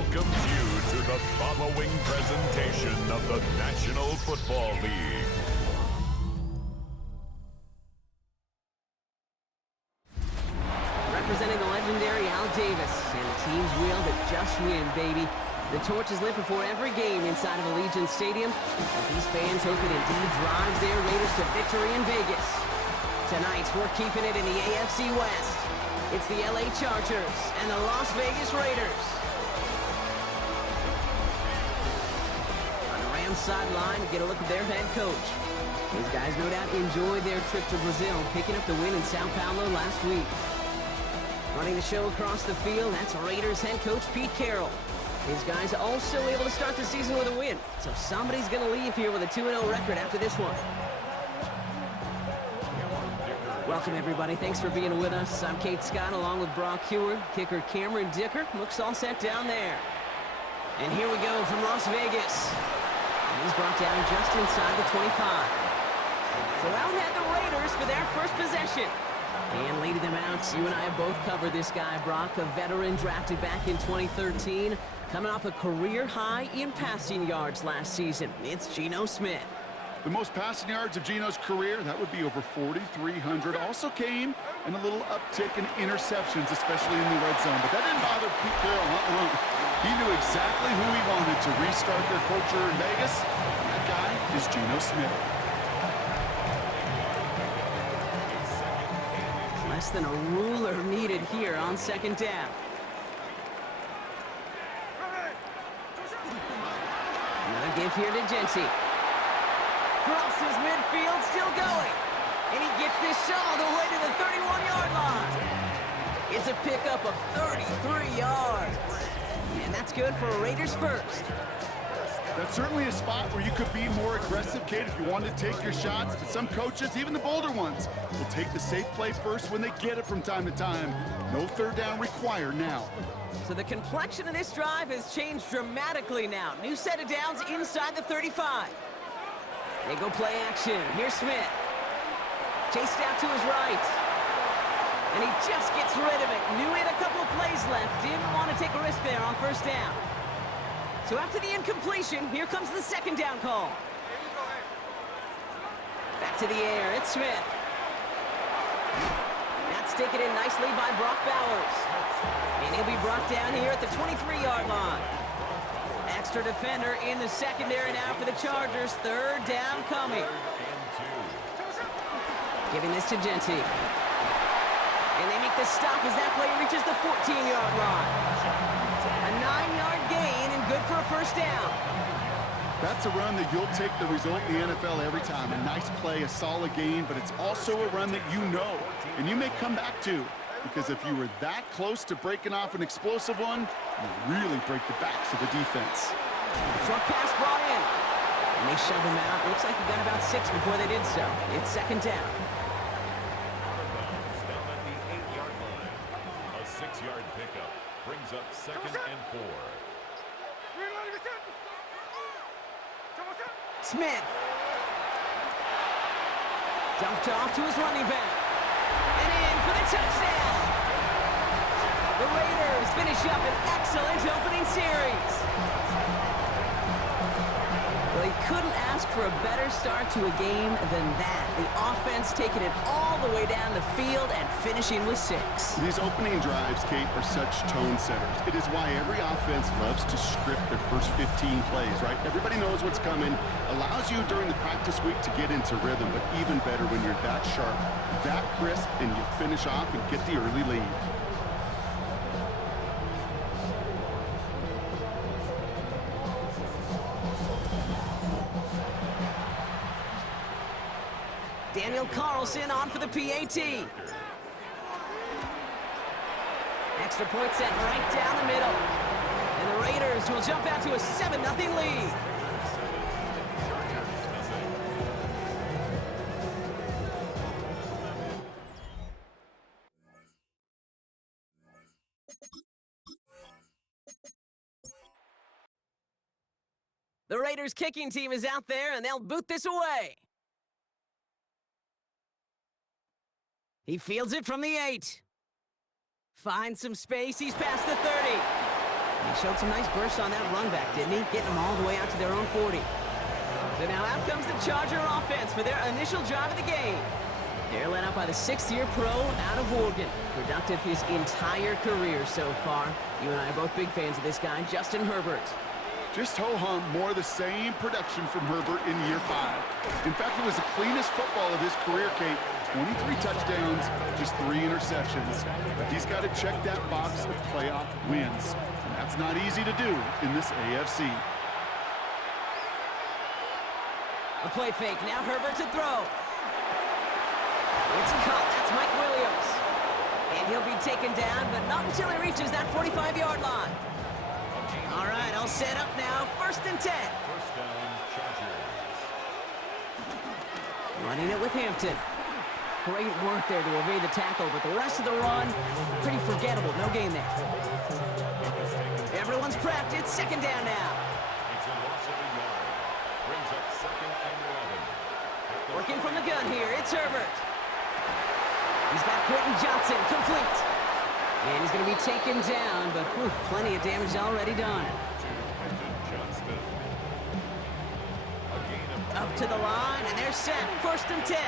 welcomes you to the following presentation of the National Football League. Representing the legendary Al Davis and the team's will to just win, baby. The torch is lit before every game inside of Allegiant Stadium as these fans hope it indeed drives their Raiders to victory in Vegas. Tonight, we're keeping it in the AFC West. It's the LA Chargers and the Las Vegas Raiders. On the Rams sideline, get a look at their head coach. These guys no doubt enjoyed their trip to Brazil, picking up the win in Sao Paulo last week. Running the show across the field, that's Raiders head coach Pete Carroll. His guys also able to start the season with a win, so somebody's going to leave here with a 2-0 record after this one. Welcome, everybody. Thanks for being with us. I'm Kate Scott, along with Brock Heward. Kicker Cameron Dicker looks all set down there. And here we go from Las Vegas. And he's brought down just inside the 25. So out head the Raiders for their first possession. And leading them out, you and I have both covered this guy, Brock, a veteran drafted back in 2013, coming off a career high in passing yards last season. It's Geno Smith. The most passing yards of Geno's career, that would be over 4,300. Also came in a little uptick in interceptions, especially in the red zone. But that didn't bother Pete Carroll. He knew exactly who he wanted to restart their culture in Vegas. And that guy is Geno Smith. Less than a ruler needed here on second down. Another give here to Genty. Crosses midfield, still going. And he gets this all the way to the 31-yard line. It's a pickup of 33 yards. And that's good for a Raiders first. That's certainly a spot where you could be more aggressive, Kate, if you wanted to take your shots. But some coaches, even the bolder ones, will take the safe play first when they get it from time to time. No third down required now. So the complexion of this drive has changed dramatically now. New set of downs inside the 35. They go play action. Here's Smith. Chased out to his right. And he just gets rid of it. Knew he had a couple of plays left. Didn't want to take a risk there on first down. So after the incompletion, here comes the second down call. Back to the air, it's Smith. That's taken in nicely by Brock Bowers. And he'll be brought down here at the 23-yard line. Extra defender in the secondary now for the Chargers. Third down coming. Giving this to Genty. And they make the stop as that play reaches the 14-yard line. A 9-yard gain and good for a first down. That's a run that you'll take the result in the NFL every time. A nice play, a solid gain, but it's also a run that you know and you may come back to. Because if you were that close to breaking off an explosive one, you really break the backs of the defense. Short pass brought in. And they shove him out. Looks like he got about 6 before they did so. It's second down. A 6-yard pickup brings up 2nd and 4. Smith. Dumped off to his running back. And in for the touchdown. The Raiders finish up an excellent opening series. Well, he couldn't ask for a better start to a game than that. The offense taking it all the way down the field and finishing with 6. These opening drives, Kate, are such tone setters. It is why every offense loves to script their first 15 plays, right? Everybody knows what's coming. Allows you during the practice week to get into rhythm, but even better when you're that sharp, that crisp, and you finish off and get the early lead. Daniel Carlson on for the PAT. Extra point set right down the middle. And the Raiders will jump out to a 7-0 lead. The Raiders kicking team is out there, and they'll boot this away. He fields it from the 8. Finds some space. He's past the 30. He showed some nice bursts on that run back, didn't he? Getting them all the way out to their own 40. So now out comes the Charger offense for their initial drive of the game. They're led up by the 6th-year pro out of Oregon. Productive his entire career so far. You and I are both big fans of this guy, Justin Herbert. Just ho-hum, more of the same production from Herbert in year 5. In fact, it was the cleanest football of his career, Kate. 23 touchdowns, just 3 interceptions. But he's got to check that box of playoff wins. And that's not easy to do in this AFC. A play fake, now Herbert to throw. It's caught, that's Mike Williams. And he'll be taken down, but not until he reaches that 45-yard line. All right, all set up now, 1st and 10. First down, Chargers. Running it with Hampton. Great work there to evade the tackle, but the rest of the run, pretty forgettable. No gain there. Everyone's prepped. It's 2nd down now. It's a loss of a yard. Brings up 2nd and 11. Working from the gun here, it's Herbert. He's got Quentin Johnson, complete. And he's going to be taken down, but whew, plenty of damage already done. Up to the line, and they're set. 1st and 10.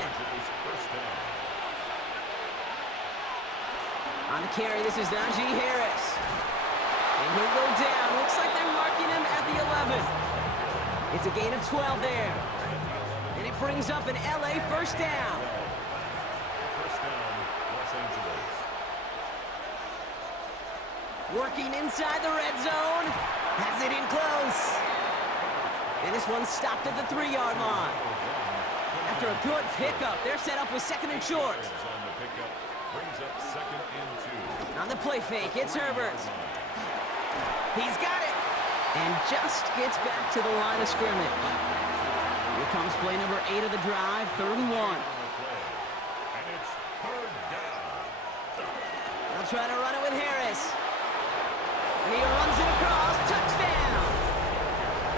On the carry, this is Najee Harris. And he'll go down. Looks like they're marking him at the 11. It's a gain of 12 there. And it brings up an LA 1st down. First down, Los Angeles. Working inside the red zone. Has it in close. And this one stopped at the 3-yard line. After a good pickup, they're set up with 2nd and short. On the pickup, brings up 2nd and 2. On the play fake, it's Herbert. He's got it. And just gets back to the line of scrimmage. Here comes play number 8 of the drive, 3rd and 1. And it's 3rd down. They'll try to run it with Harris. And he runs it across. Touchdown!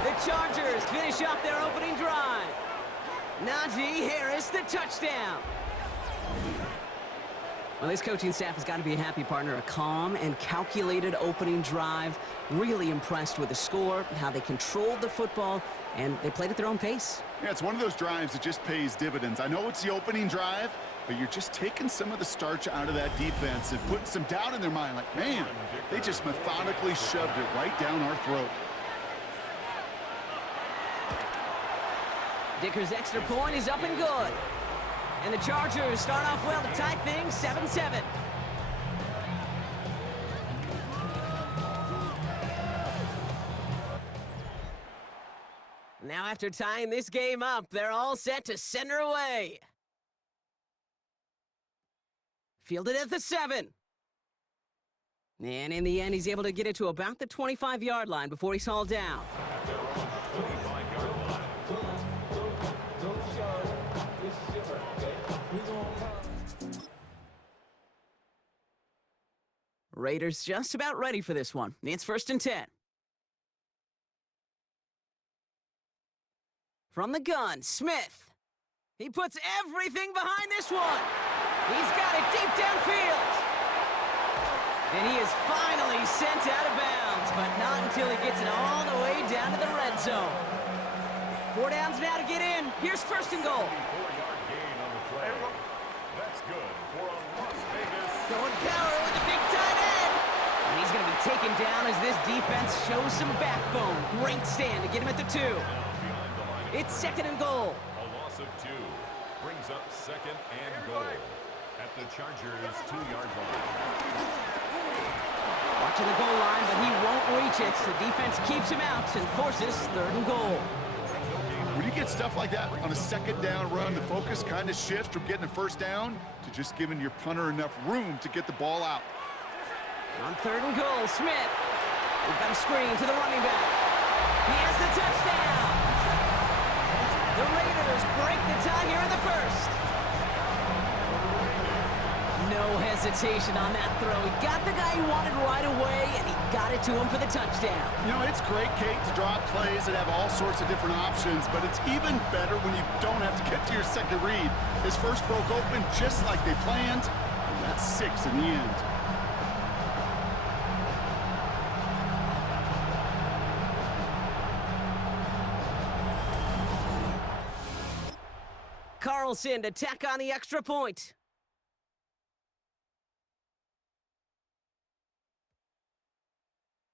The Chargers finish off their opening drive. Najee Harris, the touchdown. Well, this coaching staff has got to be a happy partner. A calm and calculated opening drive. Really impressed with the score, how they controlled the football, and they played at their own pace. Yeah, it's one of those drives that just pays dividends. I know it's the opening drive, but you're just taking some of the starch out of that defense and putting some doubt in their mind. Like, man, they just methodically shoved it right down our throat. Dicker's extra point is up and good. And the Chargers start off well to tie things 7-7. Now after tying this game up, they're all set to send her away. Fielded at the 7. And in the end, he's able to get it to about the 25-yard line before he's hauled down. Raiders just about ready for this one. It's 1st and 10. From the gun, Smith. He puts everything behind this one. He's got it deep downfield. And he is finally sent out of bounds, but not until he gets it all the way down to the red zone. 4 downs now to get in. Here's 1st and goal. 4-yard gain on the play. That's good for a Las Vegas. Going power with a big tight end. And he's going to be taken down as this defense shows some backbone. Great stand to get him at the 2. It's 2nd and goal. A loss of 2 brings up 2nd and goal at the Chargers' 2-yard line. Watching the goal line, but he won't reach it. The defense keeps him out and forces 3rd and goal. When you get stuff like that on a 2nd down run, the focus kind of shifts from getting a 1st down to just giving your punter enough room to get the ball out. On 3rd and goal, Smith. We've got a screen to the running back. He has the touchdown. The Raiders break the tie here in the 1st. No hesitation on that throw. He got the guy he wanted right away, and he got it to him for the touchdown. You know, it's great, Kate, to draw plays and have all sorts of different options, but it's even better when you don't have to get to your second read. His first broke open just like they planned, and that's 6 in the end. Carlson to tack on the extra point.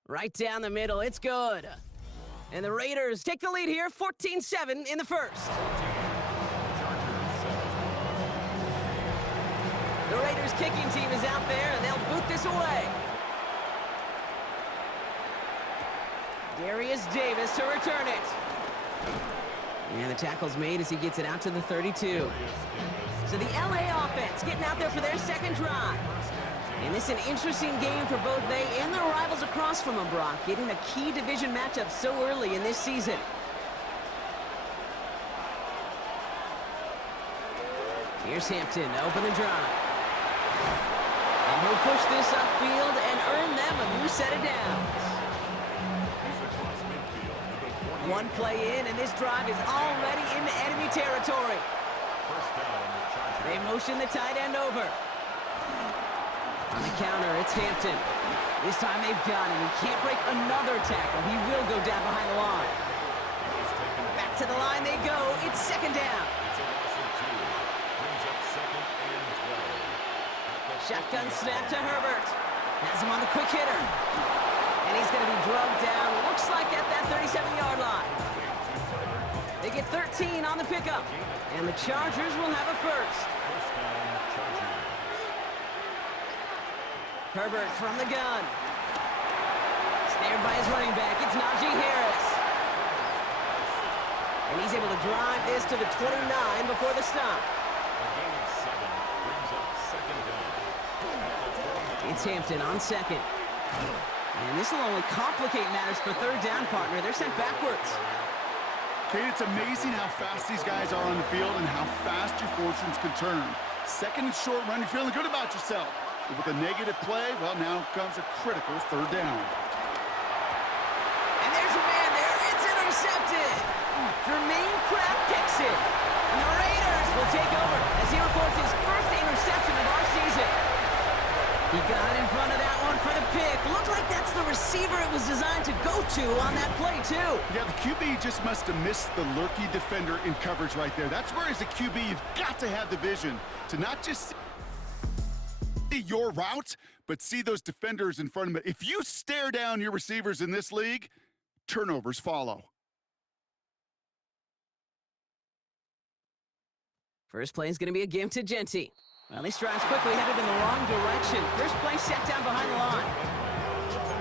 Right down the middle, it's good. And the Raiders take the lead here, 14-7 in the first. The Raiders kicking team is out there, and they'll boot this away. Darius Davis to return it. And the tackle's made as he gets it out to the 32. So the LA offense getting out there for their second drive. And this is an interesting game for both they and their rivals across from them, Brock, getting a key division matchup so early in this season. Here's Hampton to open the drive. And he'll push this upfield and earn them a new set of downs. One play in, and this drive is already into enemy territory. They motion the tight end over. On the counter, it's Hampton. This time they've got him. He can't break another tackle. He will go down behind the line. Back to the line they go. It's second down. Shotgun snap to Herbert. Has him on the quick hitter. And he's going to be drugged down. Looks like at that 37-yard line. They get 13 on the pickup. And the Chargers will have a first. Herbert from the gun. Snared by his running back. It's Najee Harris. And he's able to drive this to the 29 before the stop. It's Hampton on second. And this will only complicate matters for third down, partner. They're sent backwards. Kate, it's amazing how fast these guys are on the field and how fast your fortunes can turn. Second and short run, you're feeling good about yourself. But with a negative play, well, now comes a critical third down. And there's a man there. It's intercepted. Jermaine Pratt picks it. And the Raiders will take over as he records his first interception of our season. He got in front of that one for the pick. Looked like that's the receiver it was designed to go to on that play, too. Yeah, the QB just must have missed the lurky defender in coverage right there. That's where, as a QB, you've got to have the vision to not just see your route, but see those defenders in front of it. If you stare down your receivers in this league, turnovers follow. First play is going to be a give to Genty. Well, he strides quickly, headed in the wrong direction. First play set down behind the line.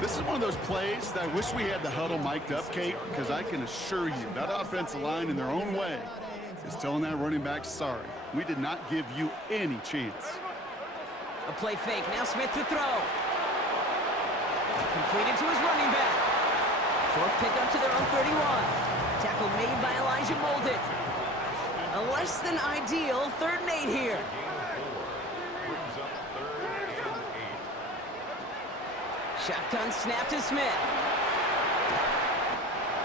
This is one of those plays that I wish we had the huddle mic'd up, Kate, because I can assure you that offensive line in their own way is telling that running back, sorry, we did not give you any chance. A play fake, now Smith to throw. Completed to his running back. Short pickup to their own 31. Tackle made by Elijah Molden. A less than ideal 3rd and 8 here. Shotgun snap to Smith.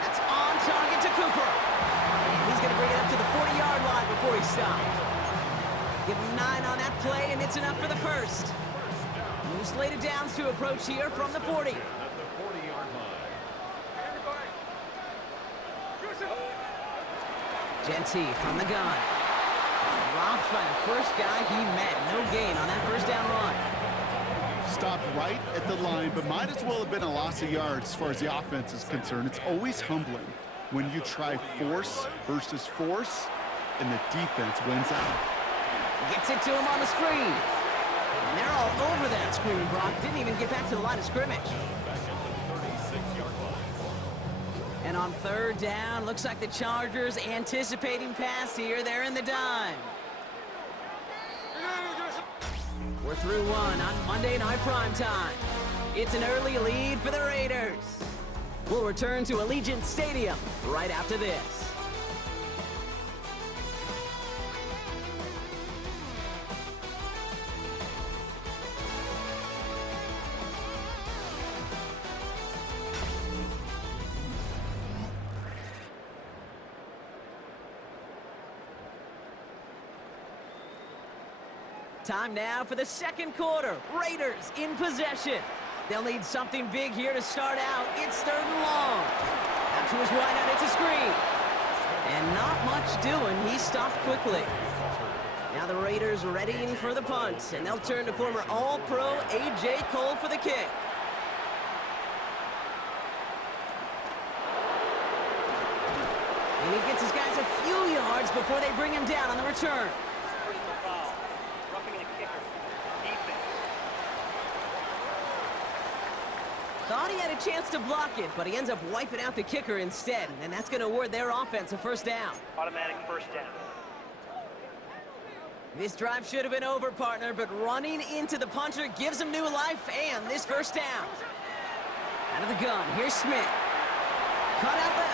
That's on target to Cooper. And he's going to bring it up to the 40-yard line before he stopped. Give him 9 on that play, and it's enough for the first. New slated downs to approach here from the 40. At the 40-yard line. Genty from the gun. Dropped by the first guy he met. No gain on that first down run. Stopped right at the line, but might as well have been a loss of yards as far as the offense is concerned. It's always humbling when you try force versus force, and the defense wins out. Gets it to him on the screen. And they're all over that screen, Brock. Didn't even get back to the line of scrimmage. Back at the 36-yard line. And on third down, looks like the Chargers anticipating pass here. They're in the dime. We're through one on Monday Night Primetime. It's an early lead for the Raiders. We'll return to Allegiant Stadium right after this. Time now for the second quarter. Raiders in possession. They'll need something big here to start out. It's 3rd and long. Out to his wide out, it's a screen. And not much doing. He stopped quickly. Now the Raiders readying for the punt, and they'll turn to former All-Pro A.J. Cole for the kick. And he gets his guys a few yards before they bring him down on the return. Personal foul. Roughing the kicker. Defense. Thought he had a chance to block it, but he ends up wiping out the kicker instead, and that's going to award their offense a first down. Automatic first down. This drive should have been over, partner, but running into the punter gives him new life and this first down. Out of the gun, here's Smith. Cut out left.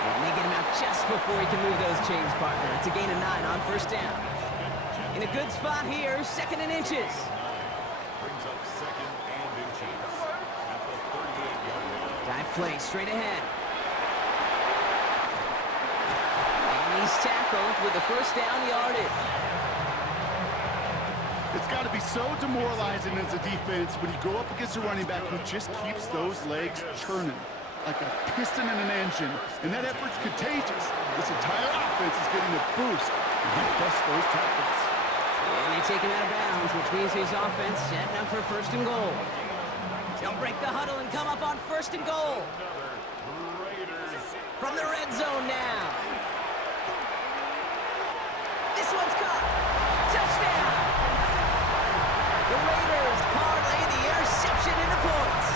And they get him out just before he can move those chains, partner. It's a gain of 9 on first down. In a good spot here, 2nd and inches. Brings up 2nd and inches at the 38-yard line. Dive play straight ahead. And he's tackled with the first down yardage. It's got to be so demoralizing as a defense when you go up against a running back who just keeps those legs churning like a piston in an engine, and that effort's contagious. This entire offense is getting a boost, and he busts those tackles. And they take him out of bounds, which means his offense setting up for 1st and goal. They'll break the huddle and come up on 1st and goal. From the red zone now. This one's caught. Touchdown! The Raiders parlay the interception into points.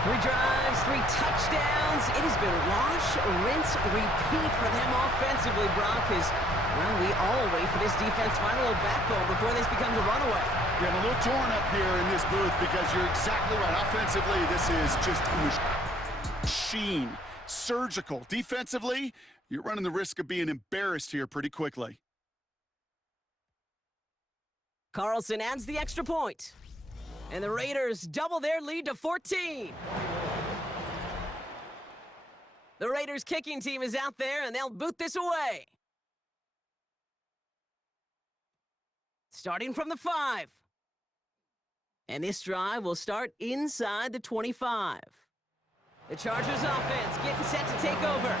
3 drives, 3 touchdowns. It has been wash, rinse, repeat for them offensively, Brock, as, well, we all wait for this defense to find a little backbone before this becomes a runaway. Yeah, I'm a little torn up here in this booth because you're exactly right. Offensively, this is just a machine. Surgical. Defensively, you're running the risk of being embarrassed here pretty quickly. Carlson adds the extra point. And the Raiders double their lead to 14. The Raiders kicking team is out there, and they'll boot this away. Starting from the 5. And this drive will start inside the 25. The Chargers offense getting set to take over.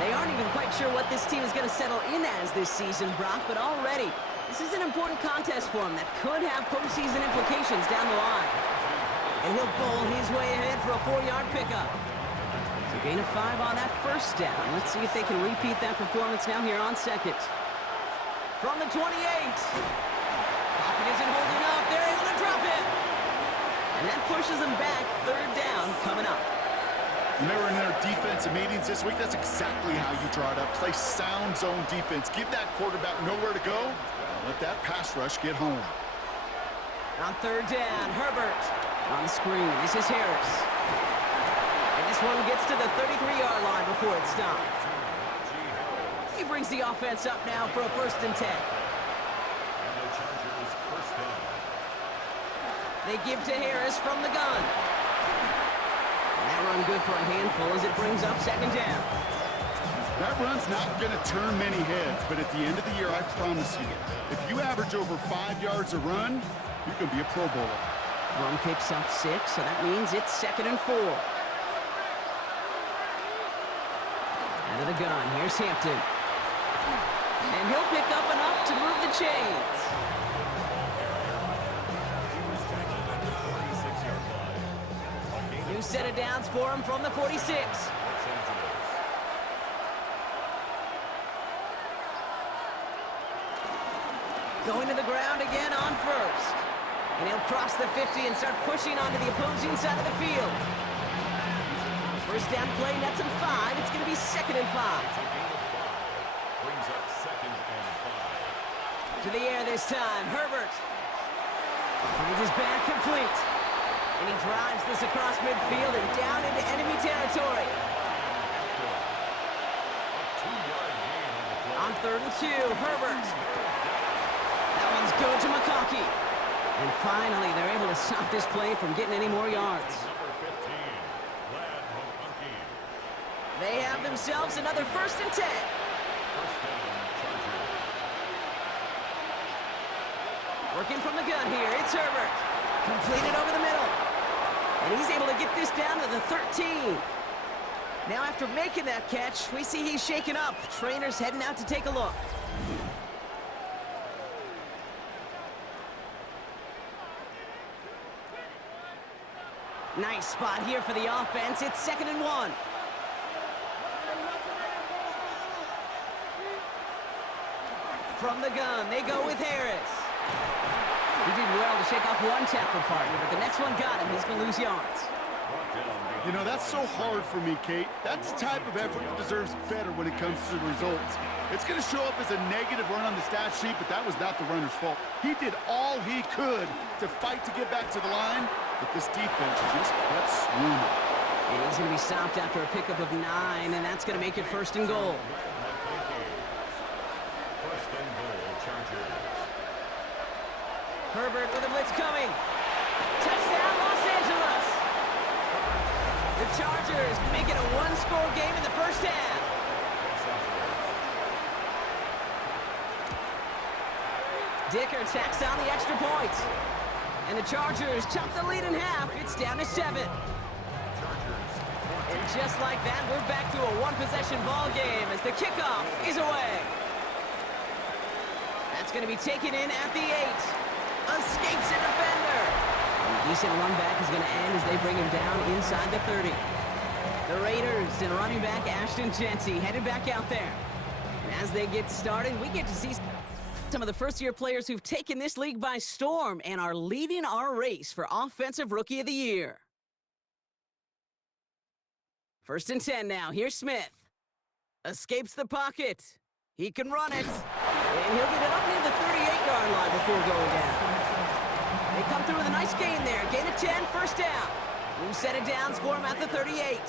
They aren't even quite sure what this team is going to settle in as this season, Brock, but already this is an important contest for him that could have postseason implications down the line. And he'll bowl his way ahead for a 4-yard pickup. So gain of 5 on that first down. Let's see if they can repeat that performance now here on 2nd. From the 28. Pocket isn't holding up. They're able to drop it. And that pushes them back. 3rd down coming up. Remember in their defensive meetings this week, that's exactly how you draw it up. Play sound zone defense. Give that quarterback nowhere to go. Let that pass rush get home. On 3rd down, Herbert. On the screen, this is Harris. And this one gets to the 33-yard line before it's stopped. He brings the offense up now for a 1st and 10. And the Chargers first down. They give to Harris from the gun. And that run good for a handful as it brings up 2nd down. That run's not going to turn many heads, but at the end of the year, I promise you, if you average over 5 yards a run, you can be a Pro Bowler. Run picks up 6, so that means it's 2nd and 4. Out of the gun, here's Hampton. And he'll pick up enough to move the chains. New set of downs for him from the 46. Going to the ground again on 1st. And he'll cross the 50 and start pushing onto the opposing side of the field. First down play, nets him 5. It's going to be 2nd and 5. Brings up 2nd and 5. To the air this time, Herbert. Finds his back complete. And he drives this across midfield and down into enemy territory. On 3rd and 2, Herbert. That one's good to McConkey. And finally, they're able to stop this play from getting any more yards. They have themselves another 1st and 10. Working from the gun here, it's Herbert. Completed over the middle. And he's able to get this down to the 13. Now after making that catch, we see he's shaken up. Trainer's heading out to take a look. Nice spot here for the offense. It's 2nd and 1. From the gun, they go with Harris. He did well to shake off one tackle partner, but the next one got him. He's going to lose yards. You know, that's so hard for me, Kate. That's the type of effort that deserves better when it comes to the results. It's going to show up as a negative run on the stat sheet, but that was not the runner's fault. He did all he could to fight to get back to the line, but this defense just kept swimming. And he's going to be stopped after a pickup of 9, and that's going to make it 1st and goal. First and goal, Chargers. Herbert with a blitz coming. Touchdown, Los Angeles! The Chargers make it a one-score game in the first half. Dicker tacks on the extra point. And the Chargers chop the lead in half. It's down to 7. And just like that, we're back to a one-possession ball game as the kickoff is away. That's going to be taken in at the 8. Escapes a defender. And a decent run back is going to end as they bring him down inside the 30. The Raiders and running back Ashton Jeanty headed back out there. And as they get started, we get to see some of the first-year players who've taken this league by storm and are leading our race for Offensive Rookie of the Year. 1st and 10 now. Here's Smith. Escapes the pocket. He can run it. And he'll get it up near the 38-yard line before going down. They come through with a nice gain there. Gain of 10, 1st down. New set of downs for him at the 38.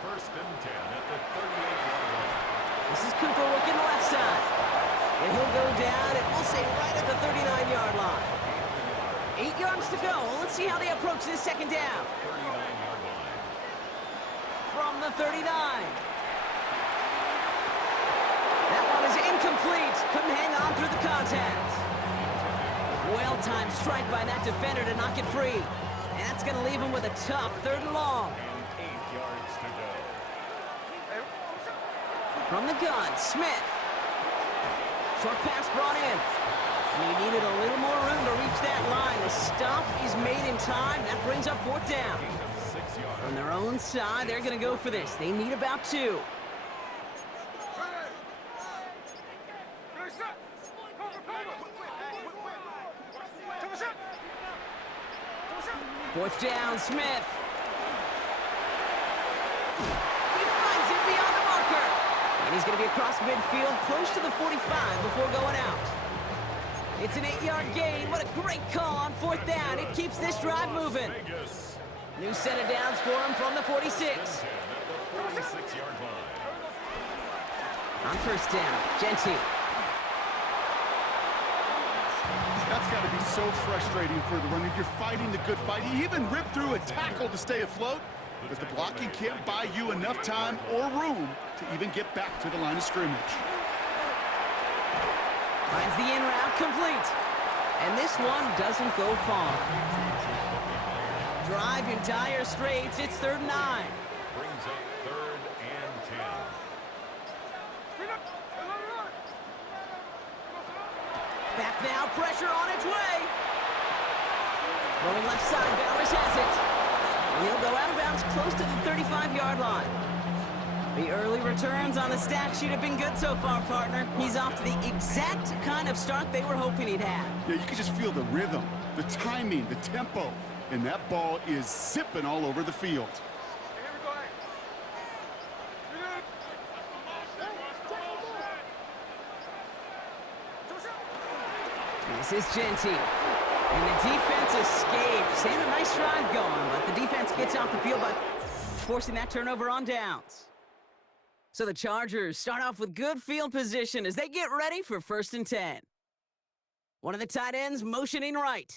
First and 10 at the 38-yard line. This is Cooper working the left side. And he'll go down, and we'll say right at the 39-yard line. 8 yards to go. Let's see how they approach this 2nd down. 39-yard line. From the 39. That one is incomplete. Couldn't hang on through the contact. Well-timed strike by that defender to knock it free. And that's going to leave him with a tough 3rd and long. And 8 yards to go. From the gun, Smith. Short pass brought in. And he needed a little more room to reach that line. The stop is made in time. That brings up 4th down. 6 yards. On their own side, they're going to go for this. They need about 2. Fourth down, Smith. He finds it beyond the marker. And he's going to be across midfield, close to the 45 before going out. It's an 8-yard gain. What a great call on 4th down. It keeps this drive moving. Vegas. New set of downs for him from the 46. At the 46-yard line. On 1st down, Jeanty. That's got to be so frustrating for the runner. You're fighting the good fight. He even ripped through a tackle to stay afloat, but the blocking can't buy you enough time or room to even get back to the line of scrimmage. Finds the in route complete. And this one doesn't go far. Drive in dire straits. It's 3rd and 9. Brings up 3rd and 10. Back now, pressure on its way. Rolling left side, Bowers has it. And he'll go out of bounds close to the 35-yard line. The early returns on the stat sheet have been good so far, partner. He's off to the exact kind of start they were hoping he'd have. Yeah, you can just feel the rhythm, the timing, the tempo, and that ball is zipping all over the field. This is Jeanty. And the defense escapes. They had a nice drive going, but the defense gets off the field by forcing that turnover on downs. So the Chargers start off with good field position as they get ready for 1st and 10. One of the tight ends motioning right.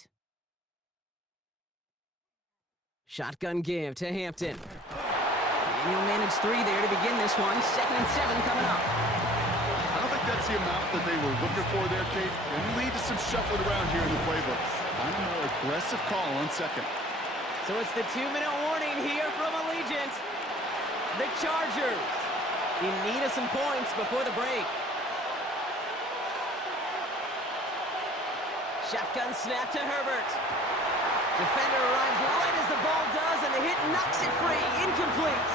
Shotgun give to Hampton. And he'll manage 3 there to begin this one. 2nd and 7 coming up. I don't think that's the amount that they were looking for there, Kate. And lead to some shuffling around here in the playbook. On a more aggressive call on 2nd. So it's the 2-minute warning here from Allegiant. The Chargers in need of some points before the break. Shotgun snap to Herbert. Defender arrives right as the ball does, and the hit knocks it free. Incomplete.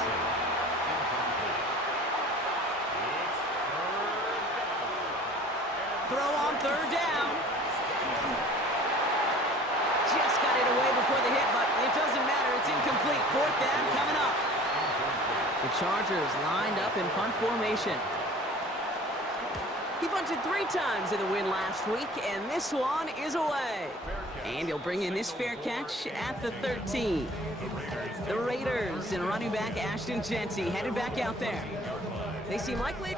Throw on third down. Just got it away before the hit, but it doesn't matter. It's incomplete. Fourth down coming up. The Chargers lined up in punt formation. He bunted 3 times in the win last week, and this one is away. And he'll bring in this fair catch at the 13. The Raiders and running back Ashton Jeanty headed back out there. They seem likely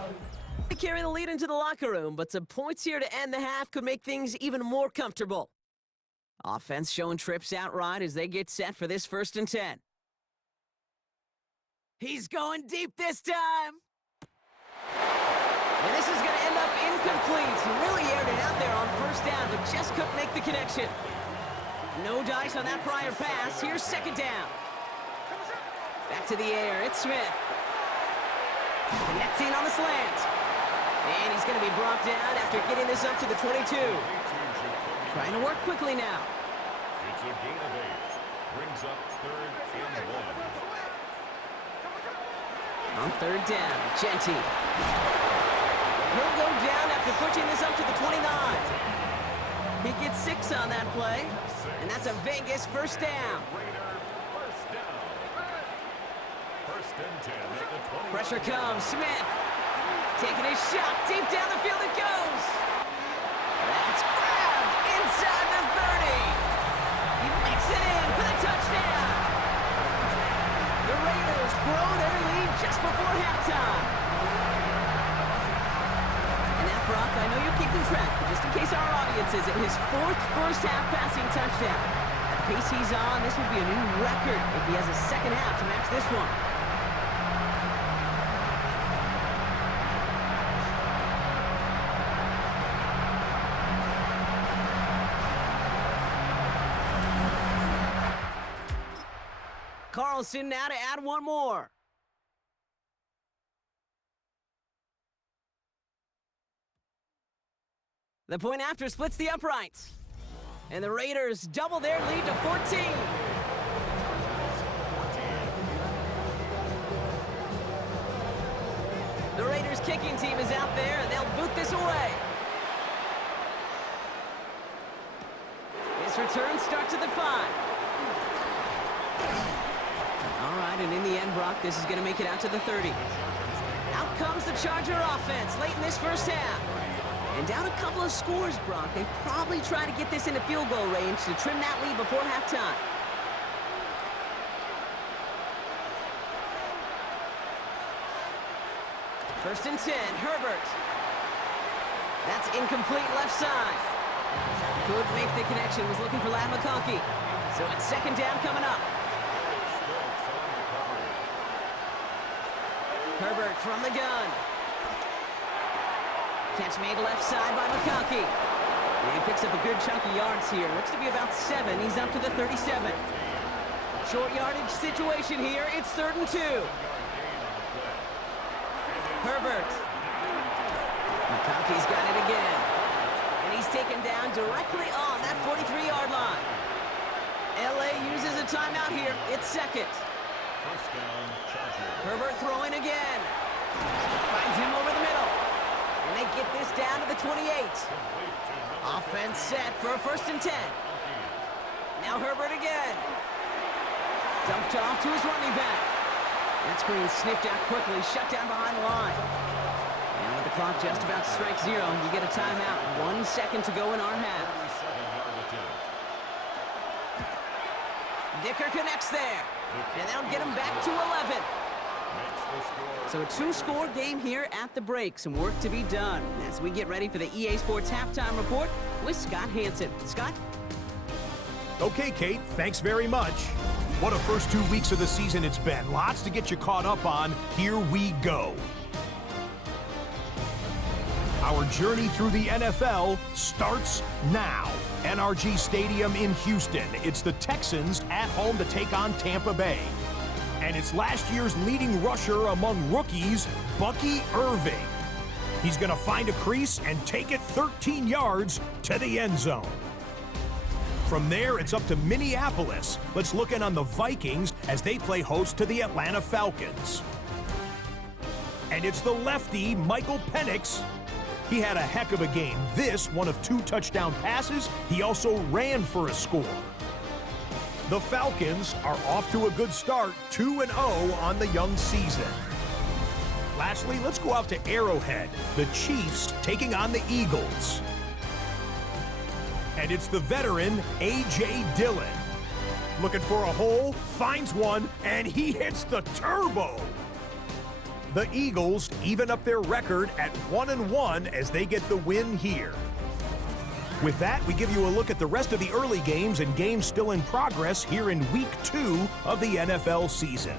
to carry the lead into the locker room, but some points here to end the half could make things even more comfortable. Offense showing trips out right as they get set for this 1st and 10. He's going deep this time. And this is going to end up incomplete. He really aired it out there on 1st down, but just couldn't make the connection. No dice on that prior pass. Here's 2nd down. Back to the air. It's Smith. Connecting on the slant. And he's going to be brought down after getting this up to the 22. Trying to work quickly now. It's a gain of 8. Brings up 3rd and 1. On 3rd down, Jeanty. He'll go down after pushing this up to the 29. He gets 6 on that play, and that's a Vegas 1st down. Raider, 1st down. 1st and 10 at the 20. Pressure comes, Smith. Taking his shot, deep down the field it goes. That's grabbed inside the 30. He makes it in for the touchdown. The Raiders blow their lead just before halftime. And now, Brock, I know you're keeping track, but just in case our audience isn't, his 4th first-half passing touchdown. At the pace he's on, this will be a new record if he has a 2nd half to match this one. Carlson now to add 1 more. The point after splits the uprights. And the Raiders double their lead to 14. The Raiders kicking team is out there, and they'll boot this away. This return starts at the 5. All right, and in the end, Brock, this is going to make it out to the 30. Out comes the Charger offense late in this 1st half. And down a couple of scores, Brock. They probably try to get this into field goal range to trim that lead before halftime. First and 10, Herbert. That's incomplete left side. Could make the connection, was looking for Ladd McConkey. So it's 2nd down coming up. Herbert from the gun. Catch made left side by McConkey. And he picks up a good chunk of yards here. Looks to be about 7. He's up to the 37. Short yardage situation here. It's 3rd and 2. Herbert. McConkey's got it again. And he's taken down directly on that 43-yard line. LA uses a timeout here. It's 2nd. 1st down, Chargers. Herbert throwing again. Finds him over the middle. And they get this down to the 28. Offense set for a 1st and 10. Now Herbert again. Dumped off to his running back. That screen sniffed out quickly, shut down behind the line. And with the clock just about to strike 0, we get a timeout. 1 second to go in our half. Dicker connects there. And that'll get him back to 11. So a 2-score game here at the break. Some work to be done as we get ready for the EA Sports Halftime Report with Scott Hansen. Scott? Okay, Kate, thanks very much. What a first 2 weeks of the season it's been. Lots to get you caught up on. Here we go. Our journey through the NFL starts now. NRG Stadium in Houston. It's the Texans at home to take on Tampa Bay. And it's last year's leading rusher among rookies, Bucky Irving. He's going to find a crease and take it 13 yards to the end zone. From there, it's up to Minneapolis. Let's look in on the Vikings as they play host to the Atlanta Falcons. And it's the lefty, Michael Penix. He had a heck of a game. This, one of 2 touchdown passes. He also ran for a score. The Falcons are off to a good start, 2-0 on the young season. Lastly, let's go out to Arrowhead. The Chiefs taking on the Eagles. And it's the veteran, A.J. Dillon. Looking for a hole, finds one, and he hits the turbo. The Eagles even up their record at 1-1 as they get the win here. With that, we give you a look at the rest of the early games and games still in progress here in Week 2 of the NFL season.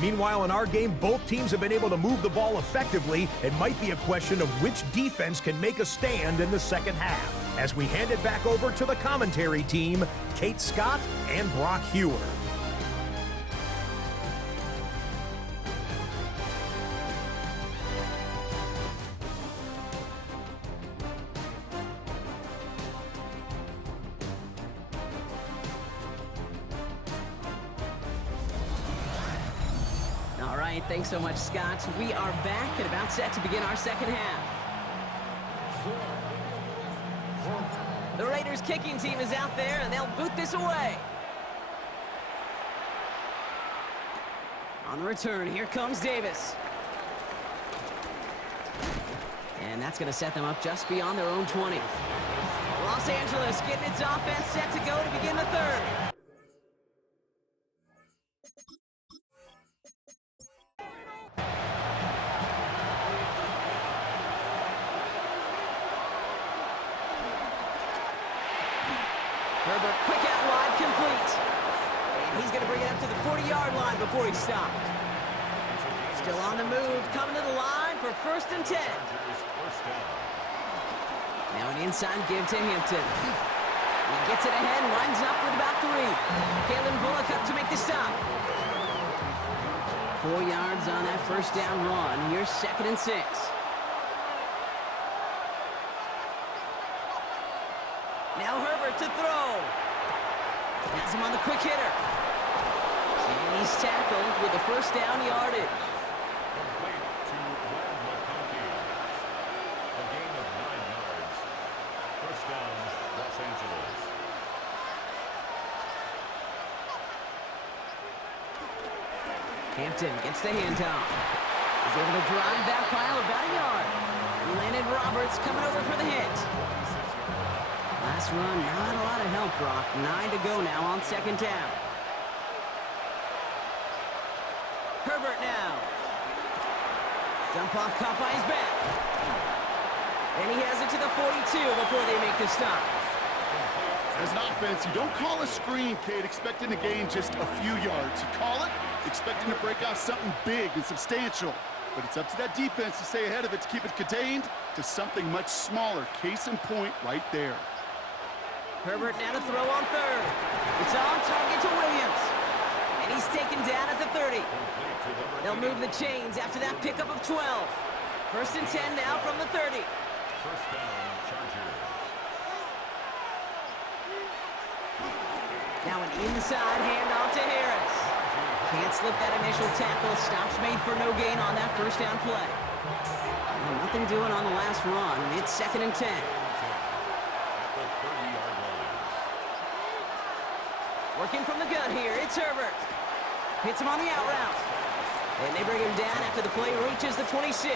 Meanwhile, in our game, both teams have been able to move the ball effectively. It might be a question of which defense can make a stand in the second half. As we hand it back over to the commentary team, Kate Scott and Brock Hewer. All right, thanks so much, Scott. We are back and about set to begin our second half. The Raiders kicking team is out there, and they'll boot this away. On the return, here comes Davis. And that's going to set them up just beyond their own 20. Los Angeles getting its offense set to go to begin the third. Herbert, quick out wide, complete. And he's going to bring it up to the 40-yard line before he stopped. Still on the move, coming to the line for 1st and 10. Now an inside give to Hampton. He gets it ahead and lines up with about 3. Kalen Bullock up to make the stop. 4 yards on that first down run. Here's 2nd and 6. Now Herbert to throw. Has him on the quick hitter. And he's tackled with the first down yardage. Complete to Red McConkey. A gain of 9 yards. First down, Los Angeles. Hampton gets the handoff. He's able to drive that pile about a yard. He landed Roberts coming over for the hit. Last run, not a lot of help, Brock. 9 to go now on 2nd down. Herbert now. Dump off caught by his back. And he has it to the 42 before they make the stop. As an offense, you don't call a screen, Kate, expecting to gain just a few yards. You call it expecting to break out something big and substantial. But it's up to that defense to stay ahead of it, to keep it contained to something much smaller. Case in point right there. Herbert now to throw on 3rd. It's on target to Williams. And he's taken down at the 30. They'll move the chains after that pickup of 12. 1st and 10 now from the 30. First down, Chargers. Now an inside handoff to Harris. Can't slip that initial tackle. Stops made for no gain on that first down play. Well, nothing doing on the last run. It's 2nd and 10. Working from the gun here, it's Herbert. Hits him on the out route. And they bring him down after the play reaches the 26.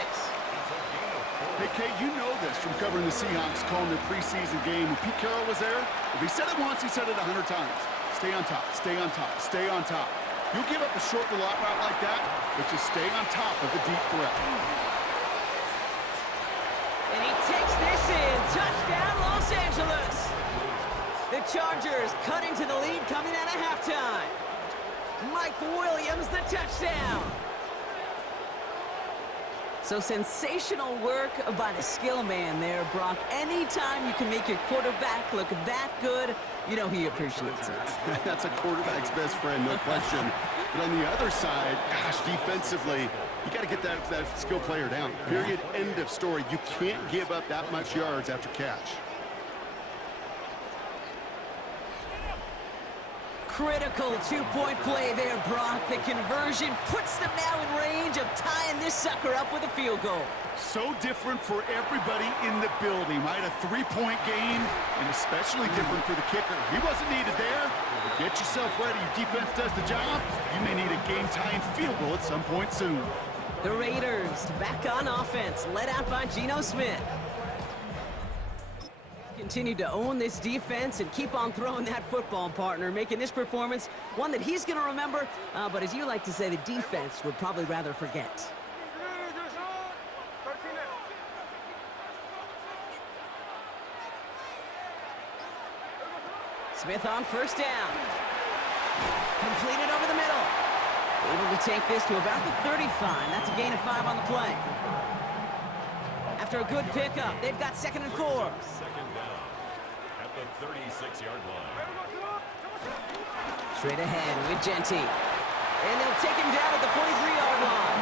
Hey, Kate, you know this from covering the Seahawks, calling their preseason game. When Pete Carroll was there, if he said it once, he said it 100 times. Stay on top, stay on top, stay on top. You'll give up a short lot route like that, but just stay on top of the deep threat. And he takes this in. Touchdown, Los Angeles. The Chargers cutting to the lead coming out of halftime. Mike Williams, the touchdown. So sensational work by the skill man there, Brock. Anytime you can make your quarterback look that good, you know he appreciates it. That's a quarterback's best friend, no question. But on the other side, gosh, defensively, you got to get that skill player down. Period. End of story. You can't give up that much yards after catch. Critical two-point play there, Brock. The conversion puts them now in range of tying this sucker up with a field goal. So different for everybody in the building, right? A three-point game, and especially different for the kicker. He wasn't needed there. Get yourself ready. Your defense does the job. You may need a game-tying field goal at some point soon. The Raiders back on offense, led out by Geno Smith. Continue to own this defense and keep on throwing that football, partner, making this performance one that he's going to remember, but as you like to say, the defense would probably rather forget. Smith on first down. Completed over the middle. Able to take this to about the 35. That's a gain of 5 on the play. After a good pickup, they've got 2nd and 4. Second down at the 36-yard line. Straight ahead with Genty. And they'll take him down at the 43-yard line.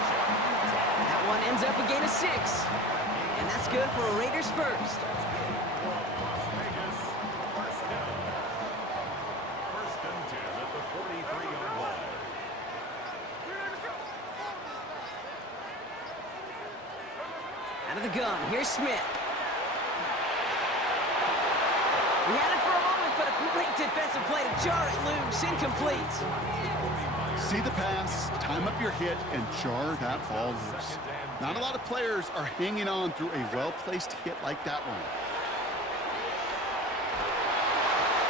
That one ends up a gain of 6. And that's good for a Raiders first. Vegas, first down. First and 10 at the 43-yard line. Out of the gun, here's Smith. He had it for a moment, but a great defensive play to jar it loose, incomplete. See the pass, time up your hit, and jar that ball loose. Not a lot of players are hanging on through a well-placed hit like that one.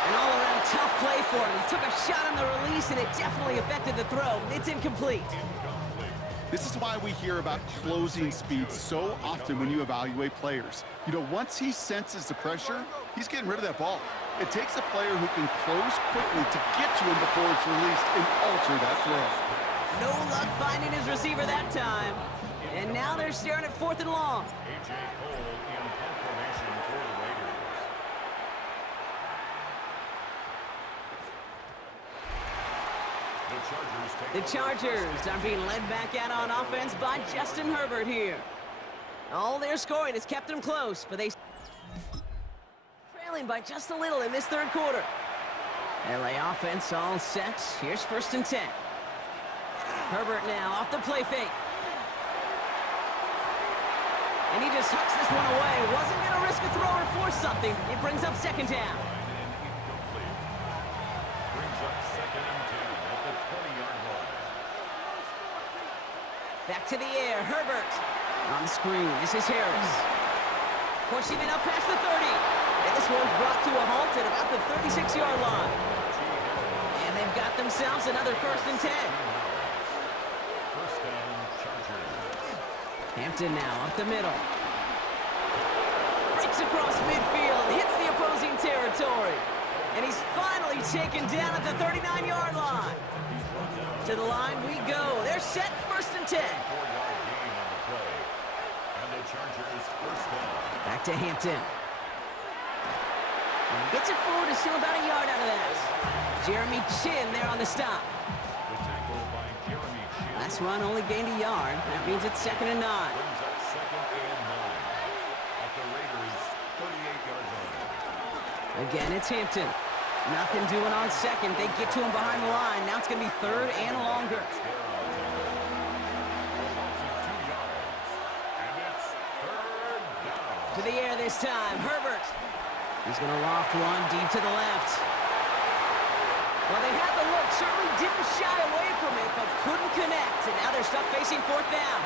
An all-around tough play for him. He took a shot on the release, and it definitely affected the throw. It's incomplete. This is why we hear about closing speed so often when you evaluate players. You know, once he senses the pressure, he's getting rid of that ball. It takes a player who can close quickly to get to him before it's released and alter that throw. No luck finding his receiver that time. And now they're staring at 4th and long. A.J. Cole in punt formation for the Raiders. The Chargers are being led back out on offense by Justin Herbert here. All their scoring has kept them close, but they trailing by just a little in this 3rd quarter. LA offense all set. Here's 1st and 10. Herbert now off the play fake. And he just hucks this one away. Wasn't going to risk a throw or force something. It brings up 2nd down. Brings up 2nd and 10 at the 20-yard line. Back to the air, Herbert. On the screen, this is Harris. Pushing it up past the 30. And this one's brought to a halt at about the 36-yard line. And they've got themselves another 1st and 10. First down, Chargers. Hampton now up the middle. Breaks across midfield, hits the opposing territory. And he's finally taken down at the 39-yard line. To the line we go. They're set, 1st and 10. 4-yard gain on the play. And the Chargers first down. Back to Hampton. And he gets it forward to still about a yard out of that. Jeremy Chin there on the stop. The tackle by Jeremy Chin. Last run only gained a yard. That means it's 2nd and 9. Brings up 2nd and 9 at the Raiders' 38-yard line. Again, it's Hampton. Nothing doing on 2nd. They get to him behind the line. Now it's going to be 3rd and longer. To the air this time, Herbert. He's going to loft one deep to the left. Well, they had the look, certainly didn't shy away from it, but couldn't connect. And now they're stuck facing 4th down.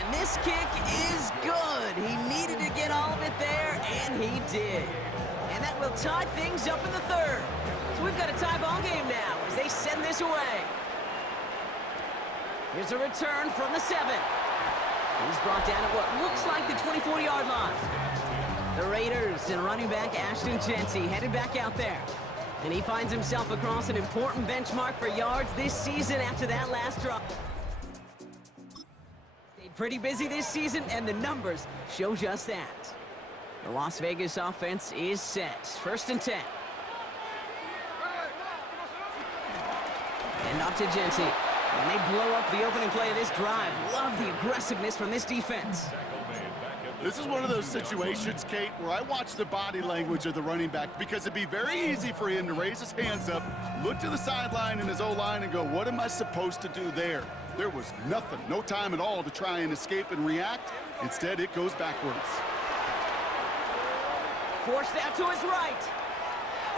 And this kick is good. He needed to get all of it there, and he did. And that will tie things up in the 3rd. So we've got a tie ball game now as they send this away. Here's a return from the 7. He's brought down at what looks like the 24-yard line. The Raiders and running back Ashton Genty headed back out there. And he finds himself across an important benchmark for yards this season after that last drop. Stayed pretty busy this season, and the numbers show just that. The Las Vegas offense is set. 1st and 10. And off to Genty. And they blow up the opening play of this drive. Love the aggressiveness from this defense. This is one of those situations, Kate, where I watch the body language of the running back because it'd be very easy for him to raise his hands up, look to the sideline in his O-line and go, what am I supposed to do there? There was nothing, no time at all to try and escape and react. Instead, it goes backwards. Forced out to his right.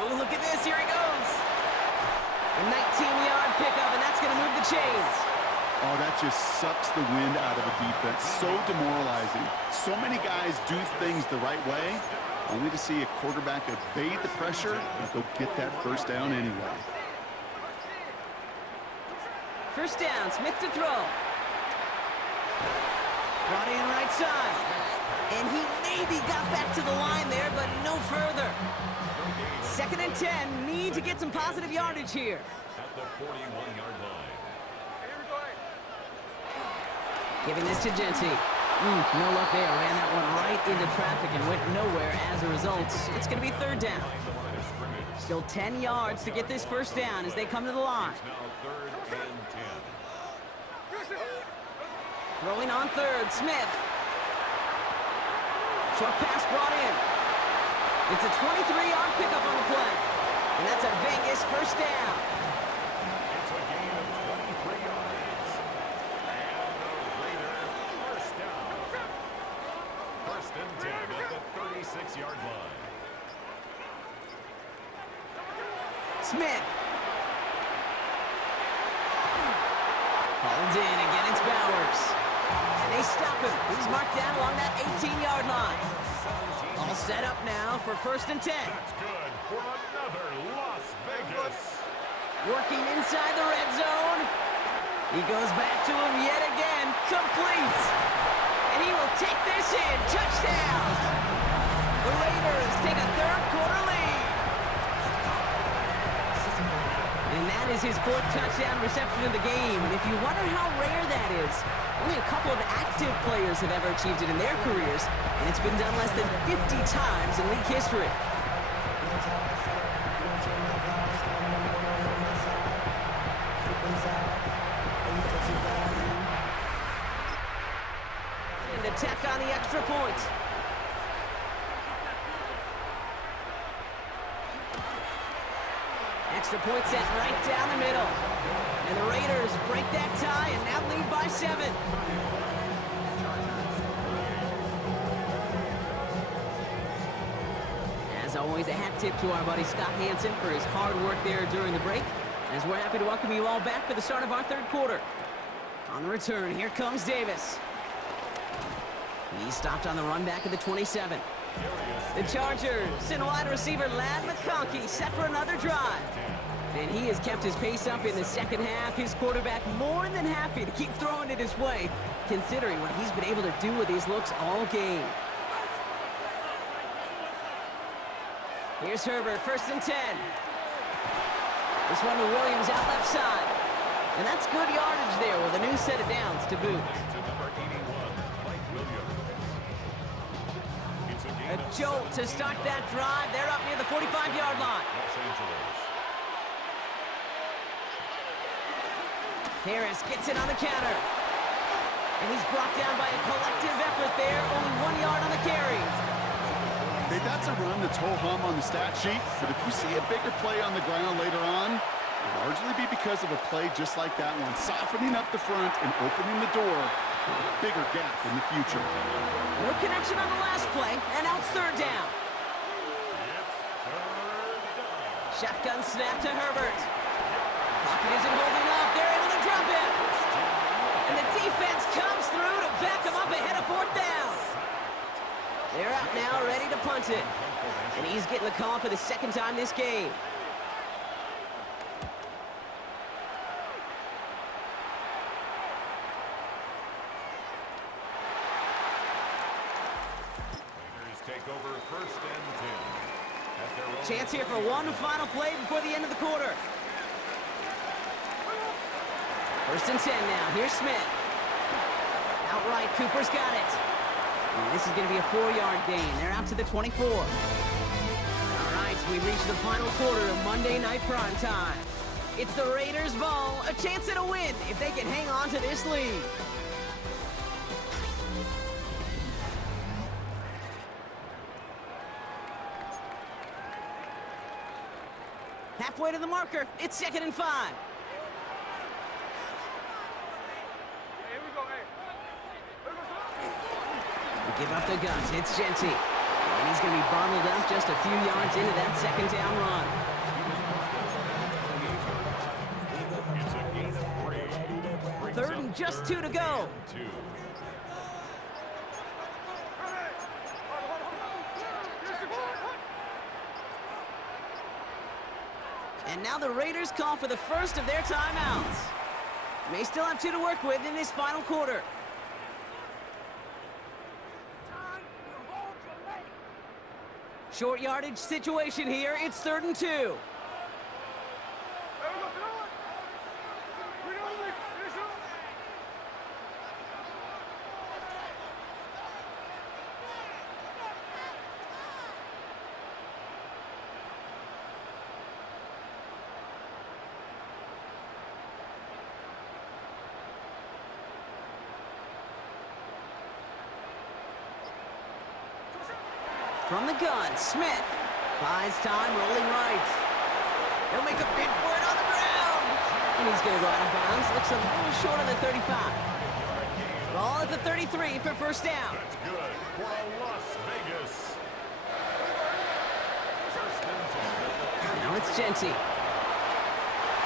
Oh, look at this. Here he goes. A 19-yard pickup, and that's going to move the chains. Oh, that just sucks the wind out of a defense. So demoralizing. So many guys do things the right way, only to see a quarterback evade the pressure and go get that 1st down anyway. 1st down, Smith to throw. Brought in right side. And he maybe got back to the line there, but no further. 2nd and 10, need to get some positive yardage here. At the 41-yard line. Giving this to Genty. No luck there. Ran that one right into traffic and went nowhere as a result. It's going to be 3rd down. Still 10 yards to get this 1st down as they come to the line. Now 3rd and 10. Throwing on 3rd, Smith. Short pass brought in. It's a 23-yard pickup on the play. And that's a Vegas 1st down. It's a gain of 23 yards. And the Raider 1st down. 1st and 10 at the 36-yard line. Smith. Hauled in, again it's Bowers. And they stop him. He's marked down along that 18-yard line. All set up now for 1st and 10. That's good for another Las Vegas. Working inside the red zone. He goes back to him yet again. Complete. And he will take this in. Touchdown. The Raiders take a 3rd quarter lead. And that is his 4th touchdown reception of the game. And if you wonder how rare that is, only a couple of active players have ever achieved it in their careers, and it's been done less than 50 times in league history. And to tack on the extra point. Extra point set right down the middle. And the Raiders break that tie and now lead by 7. As always, a hat tip to our buddy Scott Hansen for his hard work there during the break, as we're happy to welcome you all back for the start of our 3rd quarter. On the return, here comes Davis. He stopped on the run back at the 27. The Chargers and wide receiver Ladd McConkey set for another drive. And he has kept his pace up in the 2nd half. His quarterback more than happy to keep throwing it his way, considering what he's been able to do with these looks all game. Here's Herbert, 1st and 10. This one to Williams out left side. And that's good yardage there with a new set of downs to boot. To number 81, Mike Williams. It's a gain A of jolt to start that drive. They're up near the 45-yard line. Los Angeles. Harris gets it on the counter. And he's brought down by a collective effort there. Only 1 yard on the carry. Hey, that's a run that's ho-hum on the stat sheet, but if you see a bigger play on the ground later on, it'll largely be because of a play just like that one, softening up the front and opening the door for a bigger gap in the future. No connection on the last play, and now it's 3rd down. Shotgun snap to Herbert. Pocket isn't holding up. They're able to drop it. And the defense comes through to back him up ahead of 4th down. They're out now, ready to punt it. And he's getting the call for the 2nd time this game. Raiders take over 1st and 10. Chance here for one final play before the end of the quarter. First and 10 now. Here's Smith. Outright, Cooper's got it. And this is going to be a 4-yard gain. They're out to the 24. All right, we reach the final quarter of Monday Night Prime Time. It's the Raiders' ball, a chance at a win if they can hang on to this lead. Halfway to the marker, it's 2nd and 5. Give up the guns. It's Genty. And he's going to be bottled up just a few yards into that 2nd down run. It's a gain of 3. 3rd and just 2 to go. 2. And now the Raiders call for the first of their timeouts. May still have 2 to work with in this final quarter. Short yardage situation here. It's 3rd and 2. From the gun, Smith buys time, rolling right. They'll make a bid for it on the ground. And he's going to go out of bounds. Looks a little short on the 35. Ball at the 33 for first down. That's good for a Las Vegas. First and 10. Now it's Genty.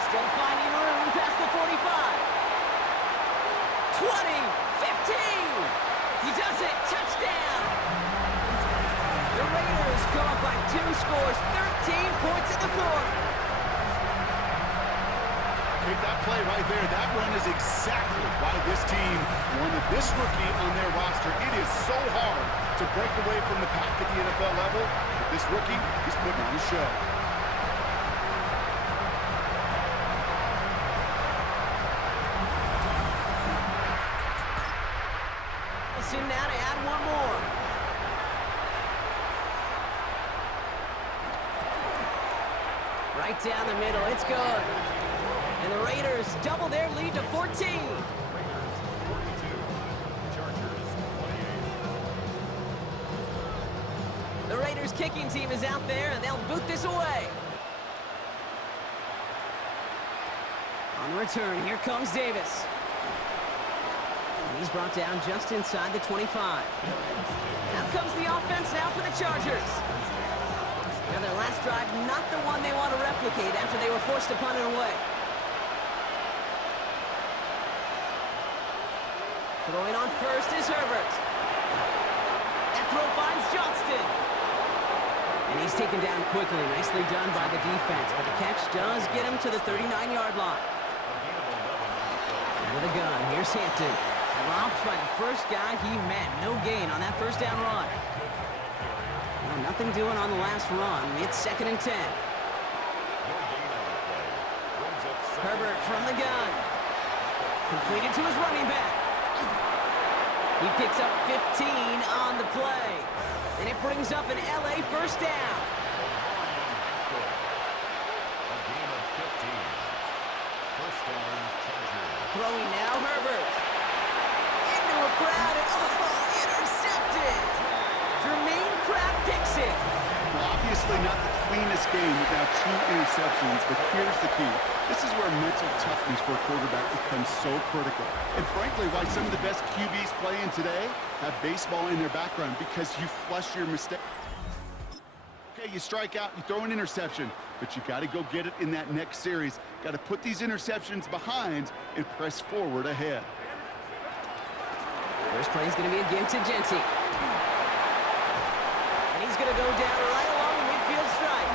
Still finding room past the 45. 20, 15. He does it. Touchdown. The Raiders go up by 2 scores, 13 points in the 4th. Take that play right there. That run is exactly why this team wanted this rookie on their roster. It is so hard to break away from the pack at the NFL level, but this rookie is putting on a show. Soon now to add one more. Right down the middle, it's good. And the Raiders double their lead to 14. Raiders 42, Chargers 28. The Raiders kicking team is out there, and they'll boot this away. On the return, here comes Davis. And he's brought down just inside the 25. Out comes the offense now for the Chargers. Now their last drive, not the one they want to replicate after they were forced to punt it away. Throwing on first is Herbert. That throw finds Johnston. And he's taken down quickly. Nicely done by the defense. But the catch does get him to the 39-yard line. Out of the gun, here's Hampton. Dropped by the first guy he met. No gain on that first down run. Well, nothing doing on the last run. It's 2nd and 10. Herbert from the gun. Completed to his running back. He picks up 15 on the play. And it brings up an LA first down. A gain of 15. First down, Chargers. Throwing now, Herbert. Into a crowd and intercepted. Jermaine Pratt picks it. Well, obviously not the cleanest game without 2 interceptions, but here's the key. This is where mental toughness for a quarterback becomes so critical. And frankly, why some of the best QBs playing today have baseball in their background, because you flush your mistake. Okay, you strike out, you throw an interception, but you got to go get it in that next series. Got to put these interceptions behind and press forward ahead. First play is going to be a give to Genty. And he's going to go down right along the midfield stripe.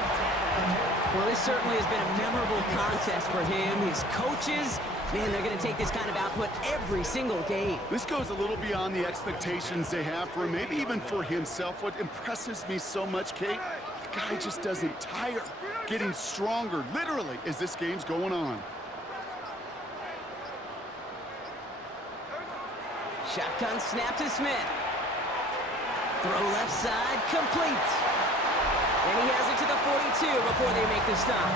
Well, this certainly has been a memorable contest for him. His coaches, man, they're going to take this kind of output every single game. This goes a little beyond the expectations they have for him, maybe even for himself. What impresses me so much, Kate, The guy just doesn't tire. Getting stronger, literally, as this game's going on. Shotgun snap to Smith. Throw left side, complete. And he has it to the 42 before they make the stop.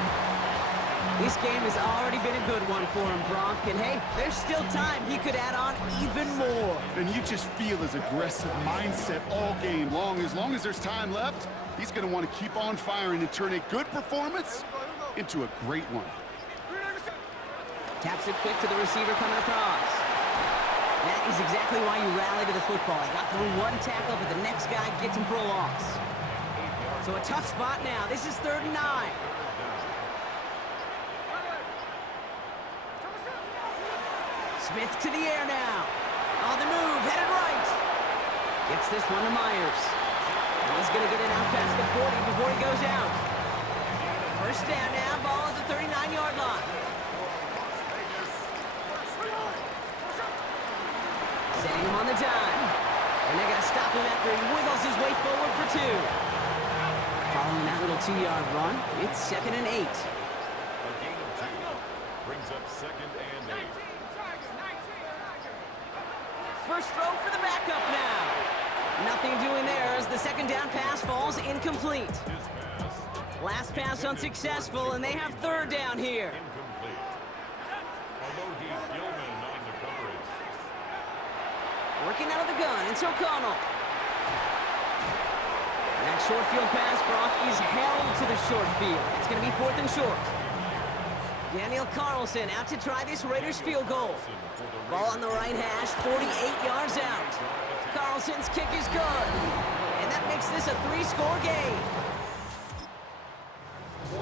This game has already been a good one for him, Brock. And hey, there's still time. He could add on even more. And you just feel his aggressive mindset all game long. As long as there's time left, he's going to want to keep on firing and turn a good performance into a great one. Taps it quick to the receiver coming across. That is exactly why you rally to the football. He got through one tackle, but the next guy gets him for a loss. So a tough spot now. This is 3rd and 9. Smith to the air now. On the move, headed right. Gets this one to Myers. And he's going to get it out past the 40 before he goes out. First down now, ball at the 39-yard line. Setting him on the dime. And they're going to stop him after he wiggles his way forward for 2. Following that little 2-yard run, it's 2nd and 8. A gain of 2 brings up 2nd and 8. First throw for the backup now. Nothing doing there as the 2nd down pass falls incomplete. His pass. Last pass unsuccessful, and they have 3rd down here. Incomplete. Although he Gilman on the coverage. Working out of the gun, it's O'Connell. And that short field pass, Brock, is held to the short field. It's going to be 4th and short. Daniel Carlson out to try this Raiders field goal. Ball on the right hash, 48 yards out. Carlson's kick is good. And that makes this a 3-score game.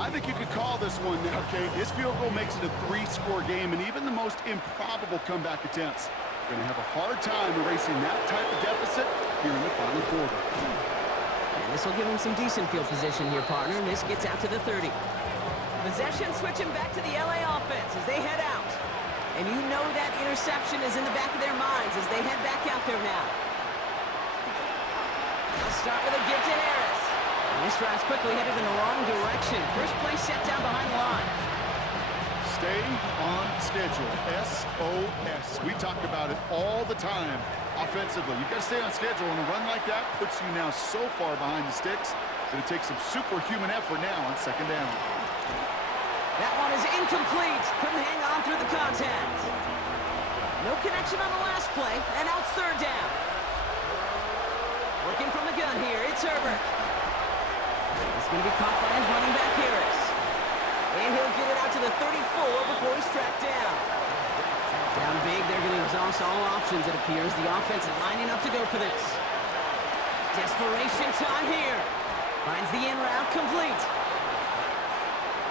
I think you could call this one now, Kate. This field goal makes it a 3-score game, and even the most improbable comeback attempts are going to have a hard time erasing that type of deficit here in the final quarter. And this will give him some decent field position here, partner. And this gets out to the 30. Possession switching back to the LA offense as they head out. And you know that interception is in the back of their minds as they head back out there now. They'll start with a give to Harris. And this drive's quickly headed in the wrong direction. First play set down behind the line. Stay on schedule. SOS. We talk about it all the time offensively. You've got to stay on schedule, and a run like that puts you now so far behind the sticks that it takes some superhuman effort now on 2nd down. That one is incomplete. Couldn't hang on through the contact. No connection on the last play, and now it's 3rd down. Working from the gun here, it's Herbert. He's going to be caught by his running back, Harris. And he'll get it out to the 34 before he's tracked down. Down big, they're going to exhaust all options, it appears. The offense is lining up to go for this. Desperation time here. Finds the in route complete.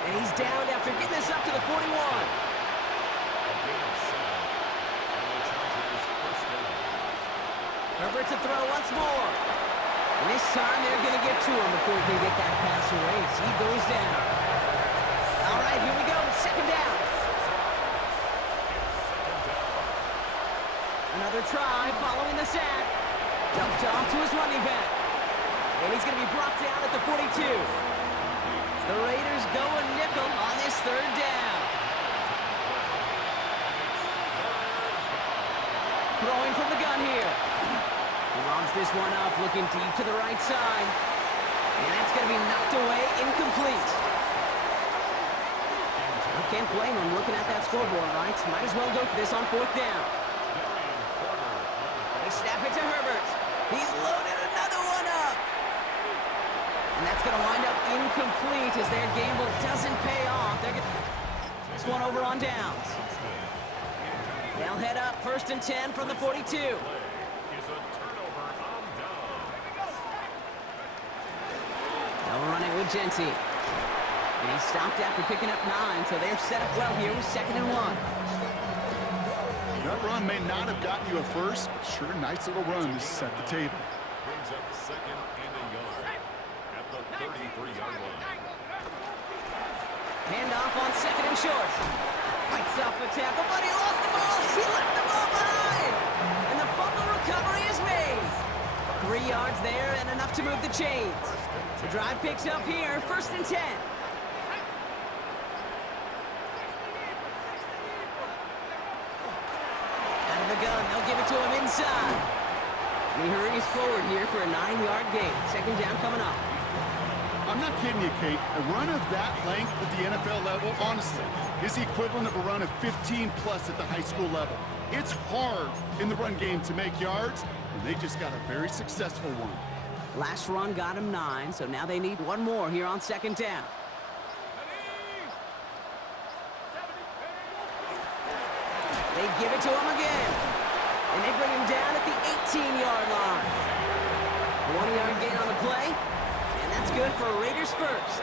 And he's down after getting this up to the 41. Herbert to throw once more. And this time they're going to get to him before he can get that pass away as he goes down. All right, here we go. 2nd down. Another try following the sack. Dumped off to his running back. And he's going to be brought down at the 42. The Raiders go a nickel on this 3rd down. Throwing from the gun here. He lobs this one up, looking deep to the right side. And that's going to be knocked away, incomplete. I can't blame him looking at that scoreboard, right? Might as well go for this on 4th down. They snap it to Herbert. He's loaded another one up. And that's going to wind up incomplete as their gamble doesn't pay off. They're going this one over on downs. They'll head up 1st and 10 from the 42. They'll run it with Genty. And he stopped after picking up 9, so they're set up well here with 2nd and 1. That run may not have gotten you a first, but sure, nice little run to set the table. Brings up 2nd and a yard at the 33-yard line. Handoff on 2nd and short. Fights off a tackle, but he lost the ball. He left the ball behind. And the fumble recovery is made. 3 yards there and enough to move the chains. The drive picks up here, 1st and 10. Out of the gun, they'll give it to him inside. And he hurries forward here for a 9-yard gain. 2nd down coming up. I'm not kidding you, Kate. A run of that length at the NFL level, honestly, is the equivalent of a run of 15-plus at the high school level. It's hard in the run game to make yards, and they just got a very successful one. Last run got him 9, so now they need one more here on 2nd down. They give it to him again, and they bring him down at the 18-yard line. A 1-yard gain on the play, and that's good for Raiders first.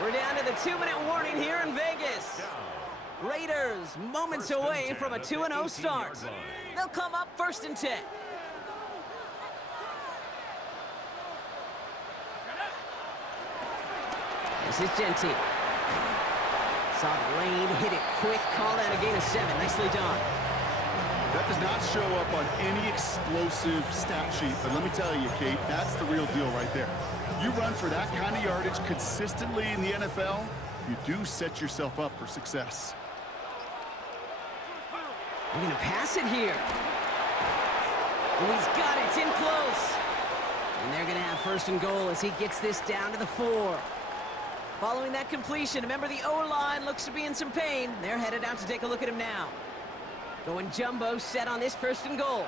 We're down to the 2-minute warning here in Vegas. Raiders moments away from a 2-0 start. They'll come up 1st and 10. This is Gentile. Saw the lane, hit it quick, called out a gain of 7. Nicely done. That does not show up on any explosive stat sheet, but let me tell you, Kate, that's the real deal right there. You run for that kind of yardage consistently in the NFL, you do set yourself up for success. They're going to pass it here. Oh, he's got it. It's in close. And they're going to have 1st and goal as he gets this down to the 4. Following that completion, remember the O-line looks to be in some pain. They're headed out to take a look at him now. Going jumbo set on this 1st and goal.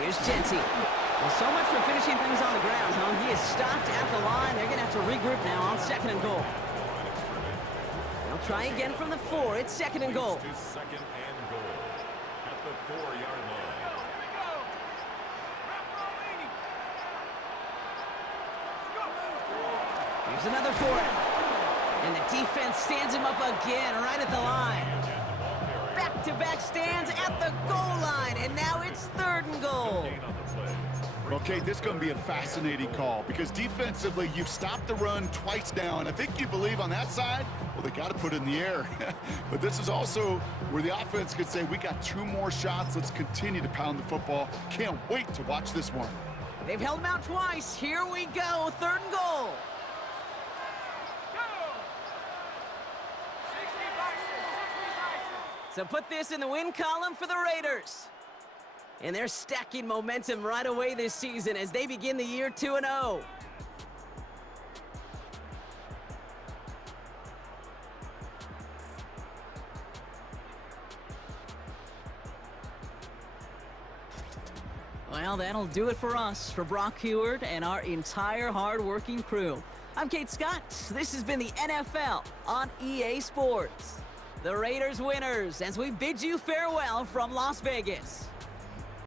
Here's Gentile. Well, so much for finishing things on the ground, huh? He is stopped at the line. They're going to have to regroup now on 2nd and goal. They'll try again from the 4. It's 2nd and goal. 2nd and goal at the 4-yard line. Here's another for him. And the defense stands him up again right at the line. Back-to-back stands at the goal line, and now it's 3rd and goal. Okay, this is going to be a fascinating call because defensively, you've stopped the run twice now, and I think you believe on that side, well, they got to put it in the air. But this is also where the offense could say, we got 2 more shots. Let's continue to pound the football. Can't wait to watch this one. They've held him out twice. Here we go, 3rd and goal. So put this in the win column for the Raiders. And they're stacking momentum right away this season as they begin the year 2-0. Well, that'll do it for us, for Brock Heward and our entire hard-working crew. I'm Kate Scott. This has been the NFL on EA Sports. The Raiders winners as we bid you farewell from Las Vegas.